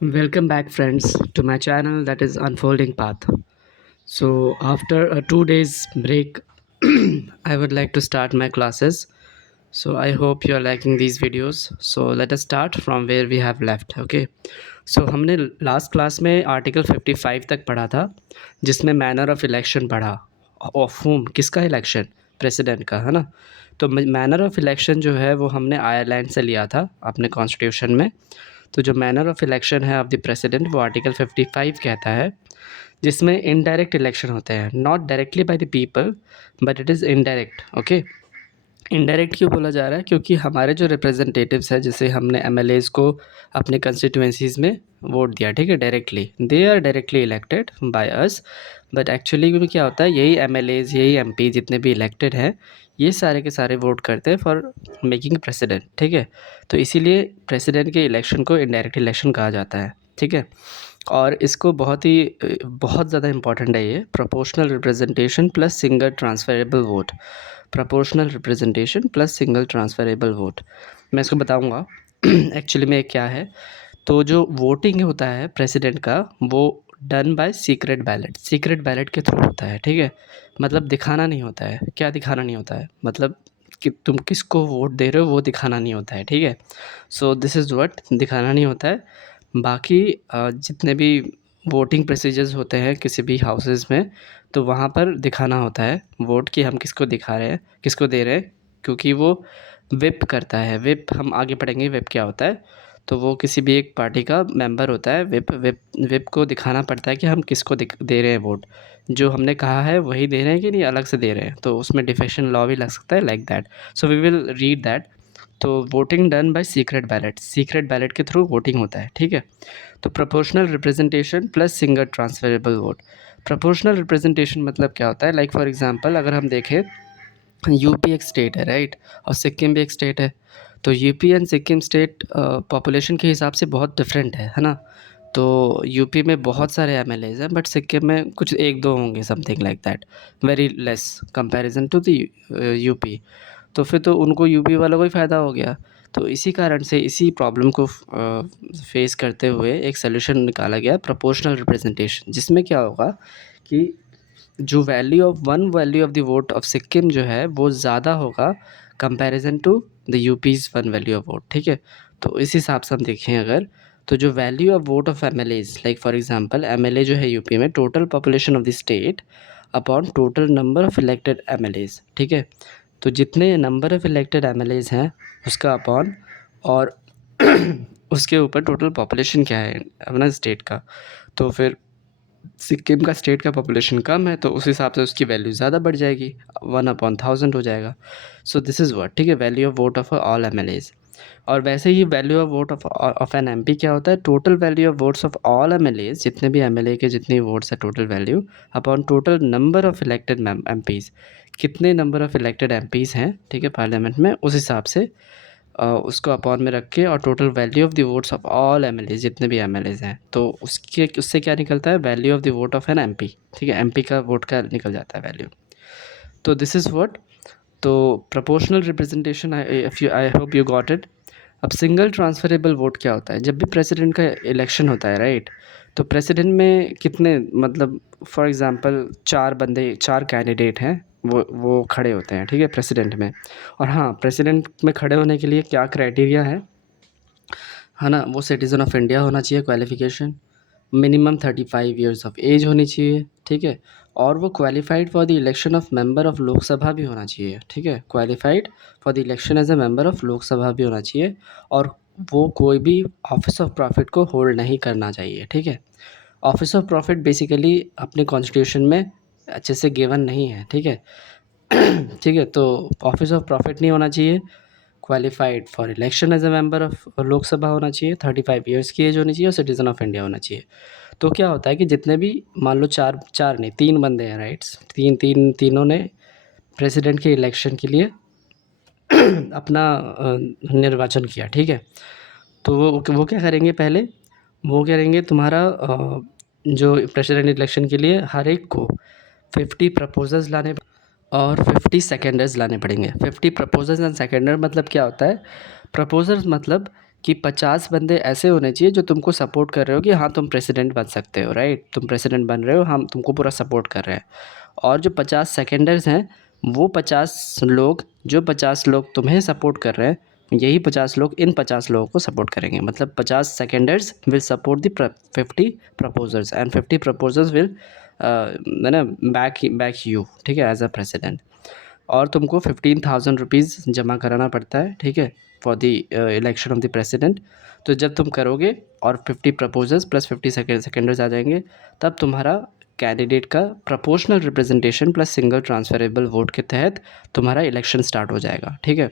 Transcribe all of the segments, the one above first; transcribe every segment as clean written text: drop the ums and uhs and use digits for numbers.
Welcome back, friends, to my channel that is Unfolding Path. So, after a 2 days break, I would like to start my classes. So, I hope you are liking these videos. So, let us start from where we have left. Okay. So, हमने last class में article 55 तक पढ़ा था, जिसमें manner of election पढ़ा। Of home, किसका election? President का, है ना। तो मैनर ऑफ इलेक्शन जो है वो हमने आयरलैंड से लिया था अपने कॉन्स्टिट्यूशन में। तो जो मैनर ऑफ इलेक्शन है ऑफ द प्रेसिडेंट वो आर्टिकल 55 कहता है, जिसमें इनडायरेक्ट इलेक्शन होते हैं, not directly by the people but it is indirect. Okay. Indirect क्यों बोला जा रहा है? क्योंकि हमारे जो रिप्रेजेंटेटिव्स हैं, जैसे हमने एमएलएज़ को अपने कंस्टिट्यूएंसीज़ में वोट दिया, ठीक है, directly, they are directly elected by us. But actually में क्या होता है, यही एमएलएज़, यही एमपी जितने भी इलेक्टेड हैं, ये सारे के सारे वोट करते हैं फॉर मेकिंग प्रेसिडेंट, ठीक है। तो इसीलिए प्रेसिडेंट के इलेक्शन को इनडायरेक्ट इलेक्शन कहा जाता है, ठीक है। और इसको बहुत ज़्यादा इंपॉर्टेंट है ये, proportional representation plus single transferable vote. Proportional representation plus single transferable vote, मैं इसको बताऊंगा एक्चुअली में क्या है। तो जो वोटिंग होता है प्रेसिडेंट का, वो done by secret ballot, secret ballot के थ्रू होता है, ठीक है। मतलब दिखाना नहीं होता है। क्या दिखाना नहीं होता है? मतलब कि तुम किसको वोट दे रहे हो वो दिखाना नहीं होता है, ठीक है। सो दिस इज़ व्हाट, दिखाना नहीं होता है। बाकी जितने भी वोटिंग प्रोसीजर्स होते हैं किसी भी हाउसेस में, तो वहाँ पर दिखाना होता है वोट कि हम किसको दिखा रहे हैं, किसको दे रहे हैं, क्योंकि वो विप करता है। विप हम आगे पढ़ेंगे विप क्या होता है। तो वो किसी भी एक पार्टी का मेंबर होता है। विप विप विप को दिखाना पड़ता है कि हम किसको दे रहे हैं वोट, जो हमने कहा है वही दे रहे हैं कि नहीं अलग से दे रहे हैं। तो उसमें डिफेक्शन लॉ भी लग सकता है, like that. So we will read that. तो voting done by secret ballot, secret ballot के थ्रू वोटिंग होता है, ठीक है। तो proportional representation plus single transferable vote. Proportional representation मतलब क्या होता है? लाइक फॉर एग्जांपल अगर हम देखें, यूपी एक स्टेट है, राइट, और सिक्किम भी एक स्टेट है। तो UP and Sikkim state population के हिसाब से बहुत डिफरेंट है ना। तो यूपी में बहुत सारे एमएलएज हैं, बट सिक्किम में कुछ एक दो होंगे, something like that, very less comparison to the UP. तो फिर तो उनको यूपी वालों को ही फ़ायदा हो गया। तो इसी कारण से इसी प्रॉब्लम को फेस करते हुए एक सॉल्यूशन निकाला गया, प्रोपोर्शनल रिप्रेजेंटेशन, जिसमें क्या होगा कि जो value of the vote of Sikkim जो है वो ज़्यादा होगा comparison to the UP's one value of vote, ठीक है। तो इस हिसाब से हम देखें अगर, तो जो value of vote of MLAs, like for example MLA जो है यूपी में, total population of the state upon total number of elected MLAs, ठीक है। तो जितने नंबर ऑफ़ इलेक्टेड एमएलएज़ हैं उसका अपॉन, और उसके ऊपर टोटल पॉपुलेशन क्या है अपना स्टेट का। तो फिर सिक्किम का स्टेट का पॉपुलेशन कम है, तो उस हिसाब से उसकी वैल्यू ज़्यादा बढ़ जाएगी, 1/1000 हो जाएगा। सो दिस इज़ व्हाट, ठीक है, value of vote of all MLAs. और वैसे ही value of vote of an MP क्या होता है? Total value of votes of all MLAs, जितने भी एमएलए के जितने वोट्स है total value, upon total number of elected MPs, कितने नंबर ऑफ इलेक्टेड एमपीज़ हैं, ठीक है, पार्लियामेंट में, उस हिसाब से उसको अपॉन में रख के, और total value of the votes of all MLAs, जितने भी एमएलएज़ हैं, तो उससे क्या निकलता है? Value of the vote of an MP, ठीक है, एमपी का वोट का निकल जाता है वैल्यू। तो दिस इज़ व्हाट। तो proportional representation, I hope you got it. अब सिंगल ट्रांसफरेबल वोट क्या होता है? जब भी प्रेसिडेंट का इलेक्शन होता है, राइट, तो प्रेसिडेंट में कितने, मतलब फॉर एग्जांपल 4 बंदे, 4 कैंडिडेट हैं, वो खड़े होते हैं, ठीक है, प्रेसिडेंट में। और हाँ, प्रेसिडेंट में खड़े होने के लिए क्या क्राइटेरिया है ना, वो सिटीज़न ऑफ इंडिया होना चाहिए, qualification minimum 35 years of age होनी चाहिए, ठीक है। और वो qualified for the election of member of Lok Sabha भी होना चाहिए, ठीक है, qualified for the election as a member of Lok Sabha भी होना चाहिए। और वो कोई भी ऑफिस ऑफ प्रॉफिट को होल्ड नहीं करना चाहिए, ठीक है। ऑफिस ऑफ प्रॉफिट बेसिकली अपने कॉन्स्टिट्यूशन में अच्छे से गिवन नहीं है, ठीक है। ठीक है, तो ऑफिस ऑफ प्रॉफिट नहीं होना चाहिए, qualified for election as a member of Lok Sabha होना चाहिए, 35 ईयर्स की एज होनी चाहिए, और सिटीज़न ऑफ इंडिया होना चाहिए। तो क्या होता है कि जितने भी, मान लो चार चार नहीं, 3 बंदे हैं, राइट्स, तीनों ने प्रेसिडेंट के इलेक्शन के लिए अपना निर्वाचन किया, ठीक है। तो वो क्या करेंगे पहले? वो करेंगे तुम्हारा जो प्रेसिडेंट इलेक्शन के लिए हर एक को 50 प्रपोजल्स लाने और 50 सेकेंडर्स लाने पड़ेंगे। 50 प्रपोजल्स एंड सेकेंडर मतलब क्या होता है? प्रपोजल्स मतलब कि 50 बंदे ऐसे होने चाहिए जो तुमको सपोर्ट कर रहे हो कि हाँ तुम प्रेसिडेंट बन सकते हो, राइट, तुम प्रेसिडेंट बन रहे हो, हम तुमको पूरा सपोर्ट कर रहे हैं। और जो 50 सेकेंडर्स हैं, वो 50 लोग तुम्हें सपोर्ट कर रहे हैं, यही 50 लोग इन 50 लोगों को सपोर्ट करेंगे। मतलब 50 seconders will support the 50 proposers and 50 proposers will ना बैक यू, ठीक है, एज अ प्रेसिडेंट। और तुमको 15,000 रुपीज़ जमा कराना पड़ता है, ठीक है, for the election of the president. तो जब तुम करोगे और 50 प्रपोजर्स प्लस 50 सेकेंडर्स आ जाएंगे, तब तुम्हारा कैंडिडेट का proportional representation plus single transferable vote के तहत तुम्हारा इलेक्शन स्टार्ट हो जाएगा, ठीक है।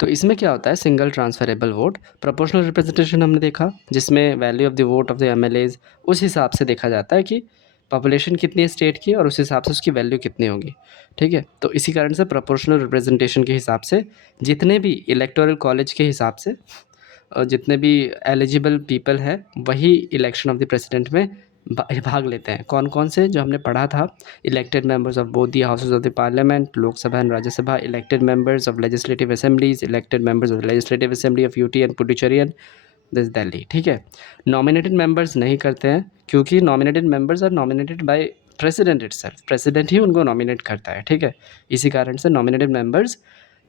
तो इसमें क्या होता है, single transferable vote, proportional representation हमने देखा जिसमें value of the vote of the MLAs उस हिसाब से देखा जाता है कि पॉपुलेशन कितनी है स्टेट की और उस हिसाब से उसकी वैल्यू कितनी होगी, ठीक है। तो इसी कारण से प्रोपोर्शनल रिप्रेजेंटेशन के हिसाब से जितने भी इलेक्टोरल कॉलेज के हिसाब से जितने भी एलिजिबल पीपल हैं वही इलेक्शन ऑफ द प्रेसिडेंट में भाग लेते हैं। कौन कौन से, जो हमने पढ़ा था, elected members of both the houses of the parliament, Lok Sabha and Rajya Sabha, elected members of legislative assemblies, elected members of legislative assembly of UT and Puducherry and this Delhi, ठीक है। नॉमिनेटेड मेंबर्स नहीं करते हैं क्योंकि nominated members are nominated by president itself, president ही उनको nominate करता है, ठीक है। इसी कारण से nominated members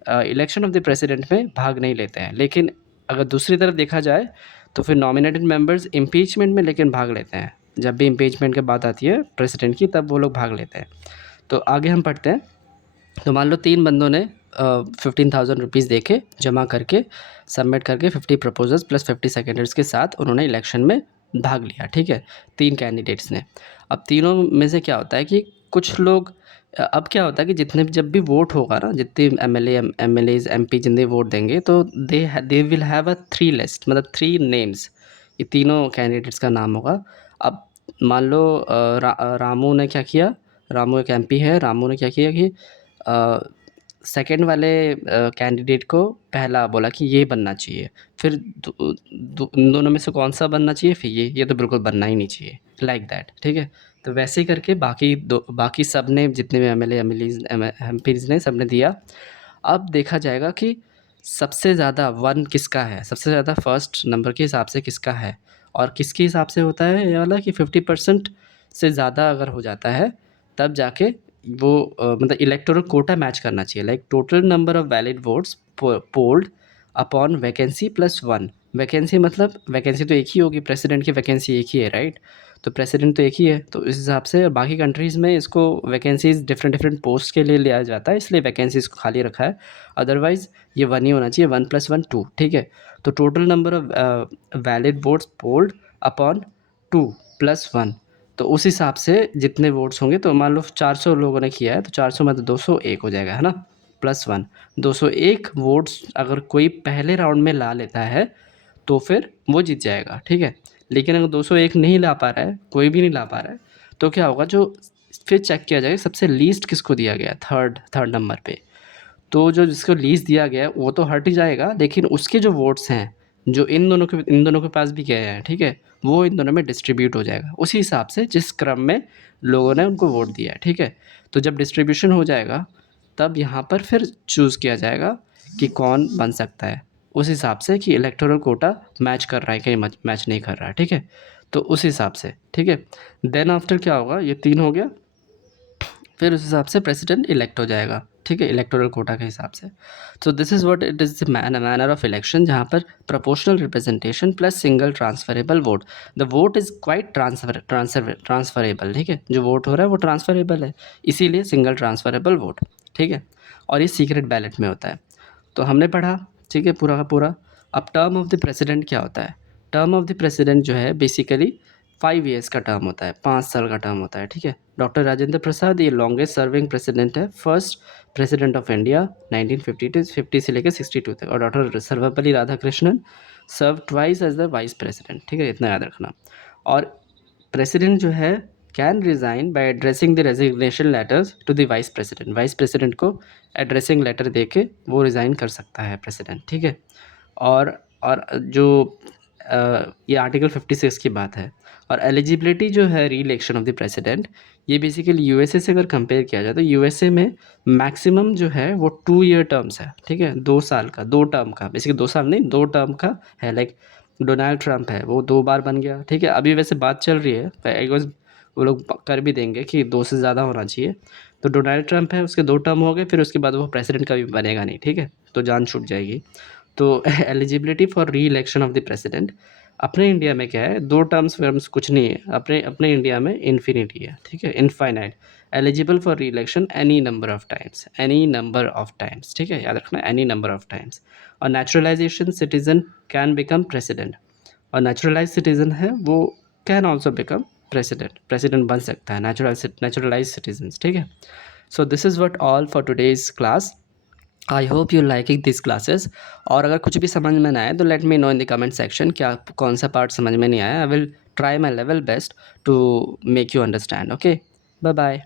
election of the president में भाग नहीं लेते हैं। लेकिन अगर दूसरी तरफ देखा जाए तो फिर नॉमिनेटेड मेंबर्स इम्पीचमेंट में लेकिन भाग लेते हैं। जब भी इम्पीचमेंट की बात आती है प्रेसिडेंट की, तब वो लोग भाग लेते हैं। तो आगे हम पढ़ते हैं। तो मान लो 3 बंदों ने 15,000 रुपीज़ दे के जमा करके सबमिट करके 50 प्रपोजल्स प्लस 50 सेकेंडर्स के साथ उन्होंने इलेक्शन में भाग लिया, ठीक है, 3 कैंडिडेट्स ने। अब तीनों में से क्या होता है कि कुछ लोग अब क्या होता है कि जितने जब भी वोट होगा ना, जितने एमएलएज एमपी जितने वोट देंगे, तो they will have a 3 list, मतलब 3 नेम्स, ये तीनों कैंडिडेट्स का नाम होगा। अब मान लो रामू ने क्या किया, रामू एक एमपी है, रामू ने क्या किया कि सेकंड वाले कैंडिडेट को पहला बोला कि ये बनना चाहिए, फिर इन दोनों में से कौन सा बनना चाहिए, फिर ये तो बिल्कुल बनना ही नहीं चाहिए, लाइक दैट, ठीक है। तो वैसे ही करके बाकी सब ने, जितने भी एमपीज़ ने, सब ने दिया। अब देखा जाएगा कि सबसे ज़्यादा वन किसका है, सबसे ज़्यादा फर्स्ट नंबर के हिसाब से किसका है, और किसके हिसाब से होता है ये वाला कि 50% से ज़्यादा अगर हो जाता है तब जाके वो मतलब इलेक्टोरल कोटा मैच करना चाहिए, like total number of valid votes polled upon vacancy plus 1। Vacancy मतलब वैकेंसी तो एक ही होगी, प्रेसिडेंट की वैकेंसी एक ही है, राइट। तो प्रेसिडेंट तो एक ही है, तो इस हिसाब से बाकी कंट्रीज़ में इसको वैकेंसीज डिफरेंट पोस्ट के लिए लिया जाता है, इसलिए वैकेंसीज को खाली रखा है। अदरवाइज़ ये 1 ही होना चाहिए, 1 + 1 2, ठीक है। तो total number of valid votes polled upon 2 + 1, तो उस हिसाब से जितने वोट्स होंगे, तो मान लो 400 लोगों ने किया है तो 400 में तो 201 हो जाएगा, है ना, +1। 201 वोट्स अगर कोई पहले राउंड में ला लेता है तो फिर वो जीत जाएगा, ठीक है। लेकिन अगर 201 नहीं ला पा रहा है, कोई भी नहीं ला पा रहा है, तो क्या होगा, जो फिर चेक किया जाएगा सबसे लीस्ट किसको दिया गया है, थर्ड नंबर पे। तो जो जिसको लीस्ट दिया गया है वो तो हट ही जाएगा, लेकिन उसके जो वोट्स हैं, जो इन दोनों के पास भी गए हैं, ठीक है, वो इन दोनों में डिस्ट्रीब्यूट हो जाएगा उसी हिसाब से जिस क्रम में लोगों ने उनको वोट दिया है, ठीक है। तो जब डिस्ट्रीब्यूशन हो जाएगा तब यहाँ पर फिर चूज़ किया जाएगा कि कौन बन सकता है, उस हिसाब से कि इलेक्टोरल कोटा मैच कर रहा है कि मैच नहीं कर रहा है, ठीक है। तो उस हिसाब से, ठीक है। देन आफ्टर क्या होगा, ये 3 हो गया, फिर उस हिसाब से प्रेसिडेंट इलेक्ट हो जाएगा, ठीक है, इलेक्टोरल कोटा के हिसाब से। तो this is what it is the manner of election, जहाँ पर proportional representation plus single transferable vote. The vote is quite transferable, ठीक है, जो वोट हो रहा है वो ट्रांसफरेबल है, इसीलिए सिंगल ट्रांसफरेबल वोट, ठीक है। और ये सीक्रेट बैलेट में होता है। तो हमने पढ़ा, ठीक है, पूरा का पूरा। अब टर्म ऑफ द प्रेसिडेंट क्या होता है, टर्म ऑफ द प्रेसिडेंट जो है बेसिकली 5 ईयर्स का टर्म होता है, 5 साल का टर्म होता है, ठीक है। डॉक्टर राजेंद्र प्रसाद ये लॉन्गेस्ट सर्विंग प्रेसिडेंट है, फर्स्ट प्रेसिडेंट ऑफ इंडिया 1950 से लेकर 62 तक। और doctor Sarvepalli Radhakrishnan serve twice as the vice president, ठीक है, इतना याद रखना। और प्रेसिडेंट जो है can resign by addressing the resignation letters to the vice president, vice president को एड्रेसिंग लेटर दे के वो रिज़ाइन कर सकता है प्रेसिडेंट, ठीक है। और जो ये आर्टिकल 56 की बात है। और एलिजिबिलिटी जो है री इलेक्शन ऑफ द प्रेसिडेंट, ये बेसिकली यूएसए से अगर कंपेयर किया जाए तो यूएसए में मैक्सिमम जो है वो 2 ईयर टर्म्स है, ठीक है, 2 साल का, 2 टर्म का, बेसिकली 2 साल नहीं 2 टर्म का है। लाइक डोनाल्ड ट्रंप है वो 2 बार बन गया, ठीक है। अभी वैसे बात चल रही है, आई गेस वो लोग कर भी देंगे कि 2 से ज़्यादा होना चाहिए। तो डोनाल्ड ट्रंप है उसके 2 टर्म हो गए, फिर उसके बाद वो प्रेसिडेंट कभी बनेगा नहीं, ठीक है, तो जान छूट जाएगी। तो एलिजिबिलिटी फॉर री इलेक्शन ऑफ द प्रेसिडेंट अपने इंडिया में क्या है, 2 टर्म्स वर्म्स कुछ नहीं है, अपने अपने इंडिया में इन्फिनिटी है, ठीक है, इनफाइनाइट। एलिजिबल फॉर री election any number of times, any number of times, ठीक है, याद रखना, एनी नंबर ऑफ टाइम्स। और naturalisation citizen can become president, और नेचुरलाइज सिटीजन है वो can also become president, president बन सकता है नेचुरलाइज सिटीजन, ठीक है। So this is what all for today's class. I hope you liking this classes. और अगर कुछ भी समझ में ना आए तो let me know in the comment section क्या कौन सा पार्ट समझ में नहीं आया। I will try my level best to make you understand. Okay, bye bye.